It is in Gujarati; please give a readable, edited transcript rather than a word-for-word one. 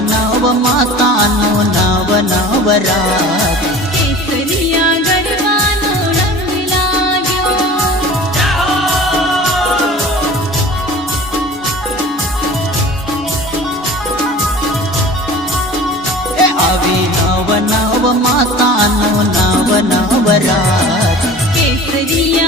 નવ માતાનો નવ નવરાત કેસરિયા ગરબાનો રંગ લાગ્યો એ આવી નવ નવ માતાનો નવ નવરાત કેસરિયા